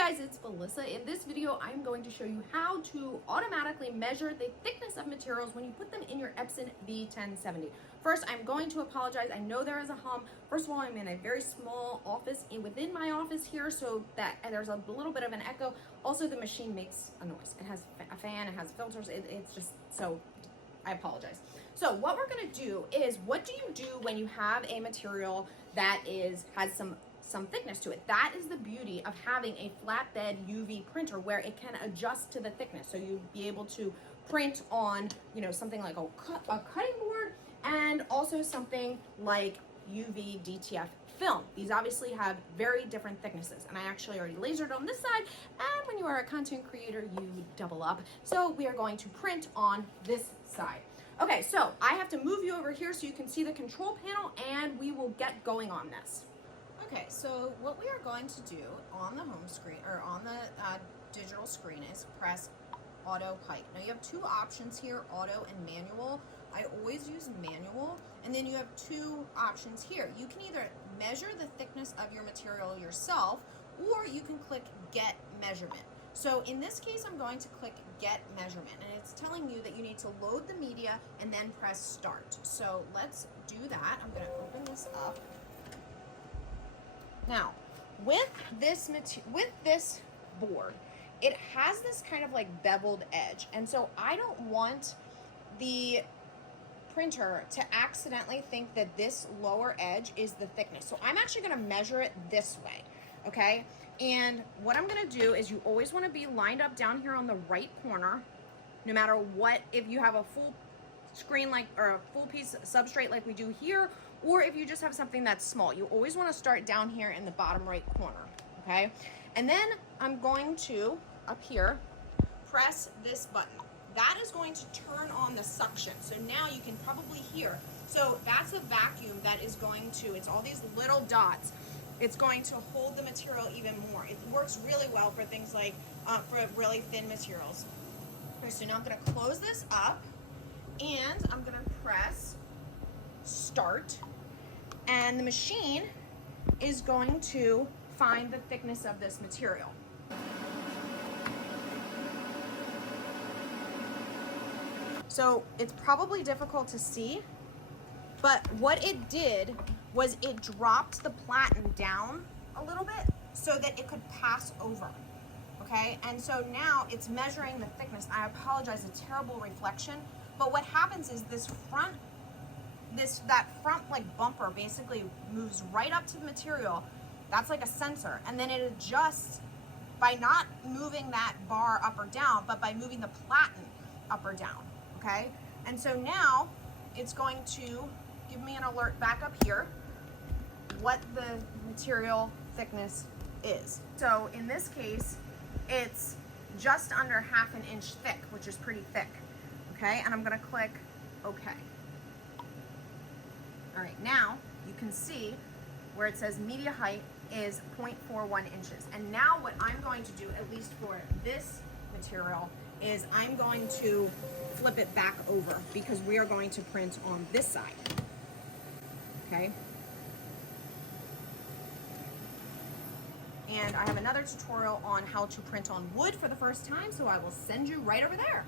guys, it's Melissa. In this video, I'm going to show you how to automatically measure the thickness of materials when you put them in your Epson V1070. First, I'm going to apologize. I know there is a hum. First of all, I'm in a very small office within my office here, so that there's a little bit of an echo. Also, the machine makes a noise. It has a fan, it has filters. It's just so, I apologize. So what we're gonna do is, what do you do when you have a material that has some thickness to it? That is the beauty of having a flatbed UV printer, where it can adjust to the thickness. So you'd be able to print on, something like a cutting board, and also something like UV DTF film. These obviously have very different thicknesses, and I actually already lasered on this side, and when you are a content creator, you double up. So we are going to print on this side. Okay, so I have to move you over here so you can see the control panel, and we will get going on this. Okay, so what we are going to do on the home screen, or on the digital screen, is press auto height. Now you have two options here, auto and manual. I always use manual, and then you have two options here. You can either measure the thickness of your material yourself, or you can click get measurement. So in this case, I'm going to click get measurement, and it's telling you that you need to load the media and then press start. So let's do that. I'm going to open this up. Now, with this board, it has this kind of like beveled edge, and so I don't want the printer to accidentally think that this lower edge is the thickness. So I'm actually going to measure it this way, okay? And what I'm going to do is, you always want to be lined up down here on the right corner, no matter what, if you have a full screen or a full piece substrate like we do here, or if you just have something that's small. You always want to start down here in the bottom right corner, okay? And then I'm going to, up here, press this button. That is going to turn on the suction. So now you can probably hear. So that's a vacuum that is going to, it's all these little dots. It's going to hold the material even more. It works really well for things like, for really thin materials. Okay, so now I'm gonna close this up, and I'm gonna press start, and the machine is going to find the thickness of this material. So it's probably difficult to see, but what it did was it dropped the platen down a little bit so that it could pass over, okay? And so now it's measuring the thickness. I apologize, a terrible reflection, but what happens is that front like bumper basically moves right up to the material. That's like a sensor, and then it adjusts by not moving that bar up or down, but by moving the platen up or down. Okay, and so now it's going to give me an alert back up here what the material thickness is. So in this case, it's just under 1/2 inch thick, which is pretty thick. Okay, and I'm gonna click OK. All right, now you can see where it says media height is 0.41 inches. And now what I'm going to do, at least for this material, is I'm going to flip it back over, because we are going to print on this side, okay? And I have another tutorial on how to print on wood for the first time, so I will send you right over there.